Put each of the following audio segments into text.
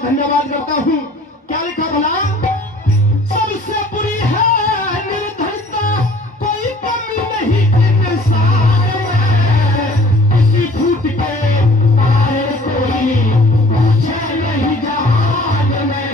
धन्यवाद करता हूँ। क्या लिखा भला? सबसे बुरी है निर्धनता, कोई कमी नहीं इंसान में। किसी फूट के तारे कोई पूछे नहीं जहान में।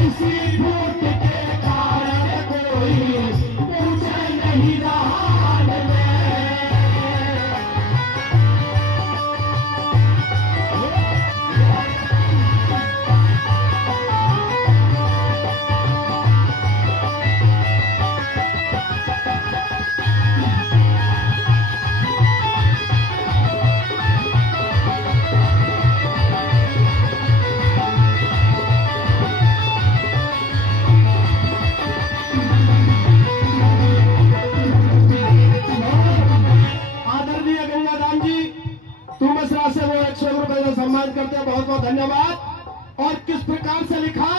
इसी फूट के तारे कोई पूछे नहीं जहान में। से वो 100 रुपए का सम्मान करते हैं, बहुत बहुत धन्यवाद। और किस प्रकार से लिखा?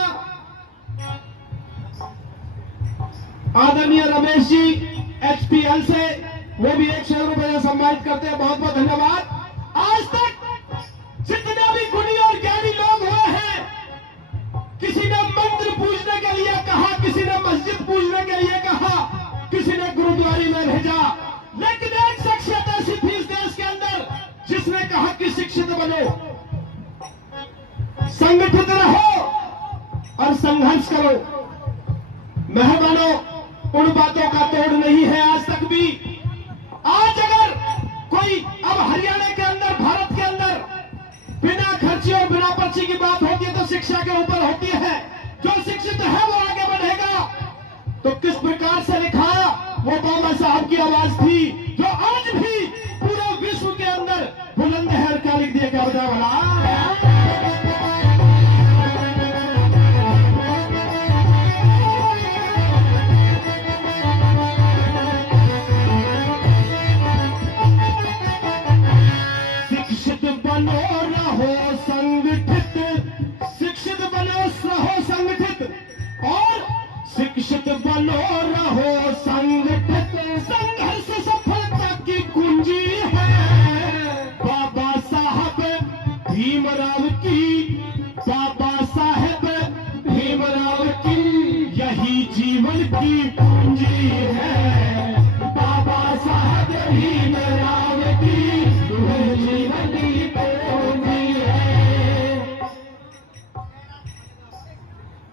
आदरणीय रमेश जी HPL से, वो भी 100 रुपए का सम्मानित करते हैं, बहुत बहुत धन्यवाद। आज तक जितने भी गुणी और ज्ञानी लोग हुए हैं, किसी ने मंदिर पूजने के लिए कहा, किसी ने मस्जिद पूजने के लिए कहा, किसी ने गुरुद्वारे में भेजा, लेकिन एक शख्सियत ऐसी थी इस देश के अंदर जिसने कहा कि शिक्षित बनो, संगठित रहो और संघर्ष करो। मेहमानों, उन बातों का तोड़ नहीं है आज तक भी। आज अगर कोई अब हरियाणा के अंदर, भारत के अंदर बिना खर्ची और बिना पर्ची की बात होती है तो शिक्षा के ऊपर होती है। जो शिक्षित है वो आगे बढ़ेगा। तो किस प्रकार से लिखा? वो बाबा साहब की आवाज थी जो आज भी पूरे विश्व के अंदर बुलंद है। क्या लिख दिया? क्या बता भला? शिक्षित बनो रहो संगठित, शिक्षित बनो रहो संगठित, और शिक्षित बनो रहो संगठित। संघर्ष सफलता की कुंजी है। बाबा साहब भीमराव की, बाबा साहब भीमराव की यही जीवन की पूंजी है। बाबा साहब भीमराव की यही जीवन की पूंजी है।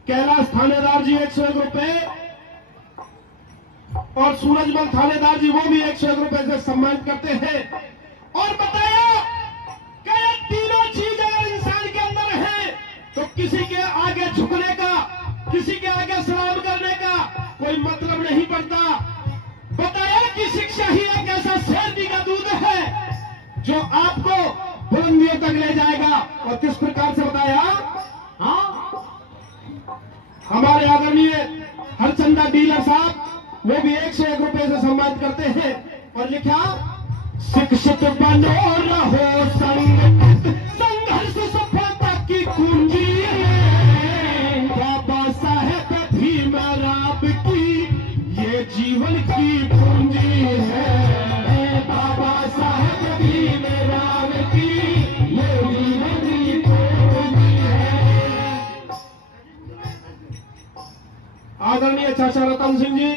कैलाश थानेदार जी 101 रुपए, और सूरजमल थानेदार जी वो भी 101 रुपए से सम्मानित करते हैं। तक ले जाएगा। और किस प्रकार से बताया? हाँ, हमारे आदरणीय हरचंदा डीलर साहब वो भी 101 रुपए से सम्मानित करते हैं और लिखा, शिक्षित बनो रहो संगठित, संघर्ष सफलता की कुंजी है, बाबा साहेब भीमराव की ये जीवन की पूंजी है, बाबा साहेब भीमराव की ये जीवन की पूंजी है। आदरणीय चाचा रतन सिंह जी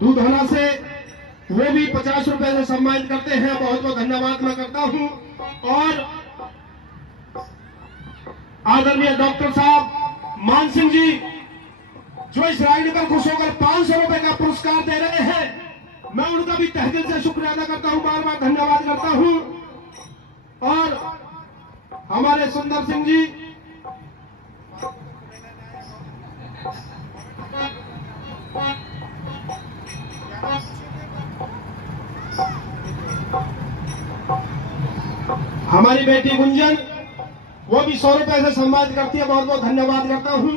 दूधना से वो भी 50 रुपए से सम्मानित करते हैं, बहुत बहुत धन्यवाद मैं करता हूं। और आदरणीय डॉक्टर साहब मान सिंह जी जो इस राइड पर खुश होकर 500 रुपए का पुरस्कार दे रहे हैं, मैं उनका भी तहे दिल से शुक्रिया अदा करता हूं, बार बार धन्यवाद करता हूं। और हमारे सुंदर सिंह जी हमारी बेटी गुंजन वो भी 100 रुपए से सम्मानित करती है, बहुत बहुत धन्यवाद करता हूं।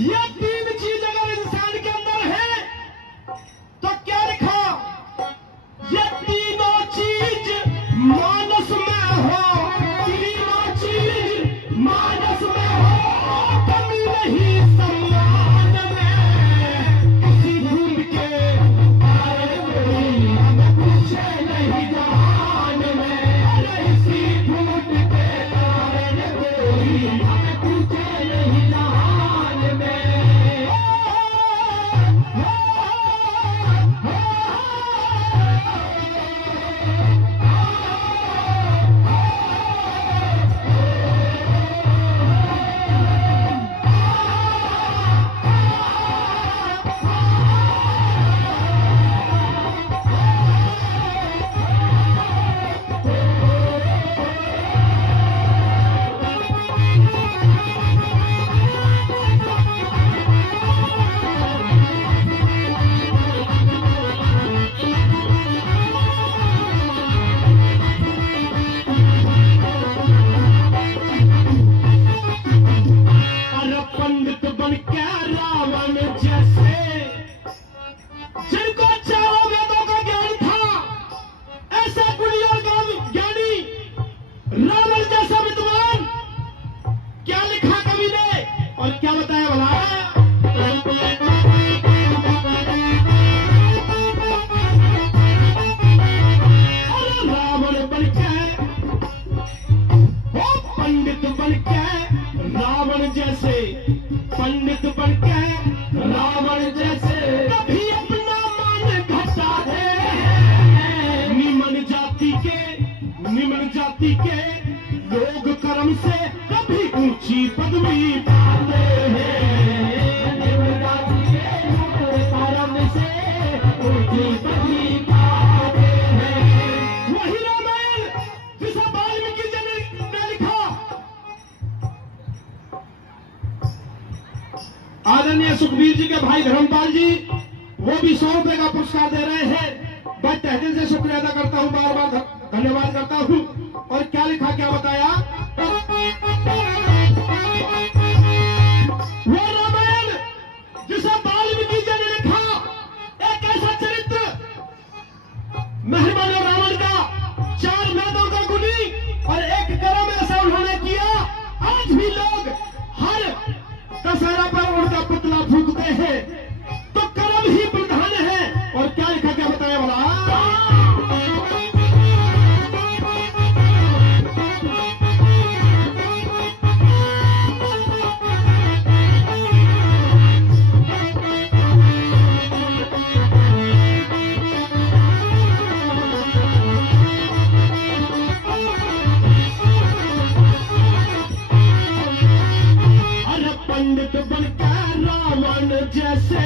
ये तीन चीज अगर इंसान के अंदर है तो क्या लिखा, ये तीनों चीज मानस में हो, तीनों चीज मानस में हो, कमी नहीं सम्मान में, किसी भूल के बारे में हमें पूछे नहीं जान में, अरे इसी भूल के बारे में कोई हमें पूछे नहीं जान में। पंडित बन के रावण जैसे जिनको चारों वेदों का ज्ञान था, ऐसे गुणी और ज्ञानी रावण जैसा विद्वान, क्या लिखा कवि ने और क्या बताया भला? रावण बन के पंडित बन के रावण जैसे, पंडित बन के रावण जैसे, कभी अपना मान घटा दे, निम्न जाति के लोग कर्म से कभी ऊंची पदवी पाते हैं, निम्न जाति के लोग कर्म से ऊंची पदवी पाते हैं। वही रामायण जिसे वाल्मीकि जी ने लिखा। आदरणीय सुखबीर जी के भाई धर्मपाल जी वो भी 100 रुपए का पुरस्कार दे रहे हैं, मैं तहे दिल से शुक्रिया अदा करता हूं, बार बार धन्यवाद करता हूं। और क्या लिखा, क्या बताया? वो रामायण जिसे वाल्मीकि जी ने लिखा, एक ऐसा चरित्र मेहरबान रावण का, 4 वेदों का गुणी और एक कर्म ऐसा उन्होंने किया, आज भी लोग हर दशहरा पर उनका पुतला फूंकते हैं, तो कर्म ही प्रधान है। और क्या लिखा, क्या बताया बोला? पंडित बनकर रावण जैसे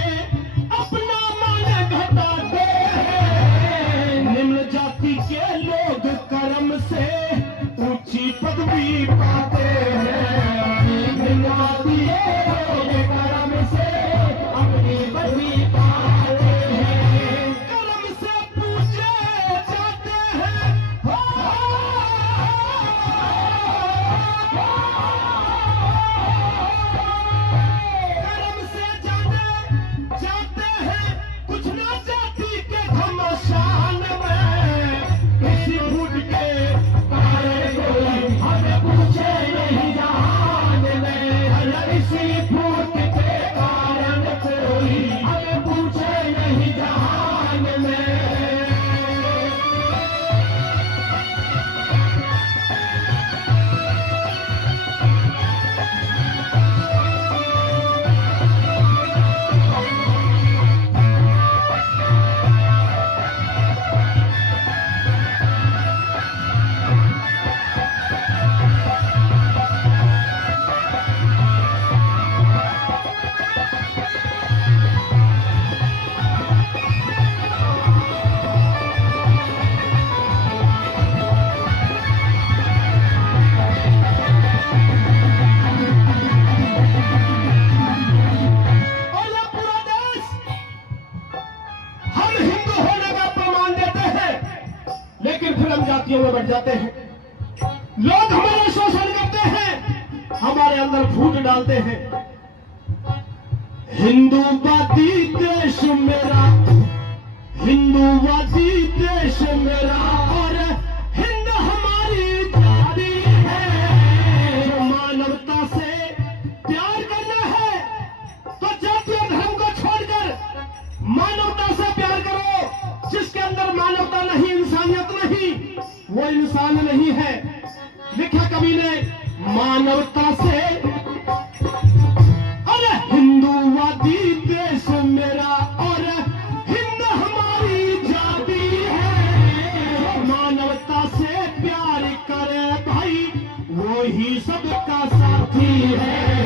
फिर हम जातियों में बढ़ जाते हैं। लोग हमारा शोषण करते हैं, हमारे अंदर फूट डालते हैं। हिंदूवादी देश मेरा, हिंदूवादी देश मेरा, और हिंद हमारी जाति है। मानवता से प्यार करना है तो जाति और धर्म को छोड़कर मानवता से प्यार करो। जिसके अंदर मानवता नहीं, इंसानियत नहीं, वो इंसान नहीं है। लिखा कवि ने, मानवता से, अरे हिंदूवादी देश मेरा और हिंद हमारी जाति है। मानवता से प्यार करे भाई, वो ही सबका साथी है।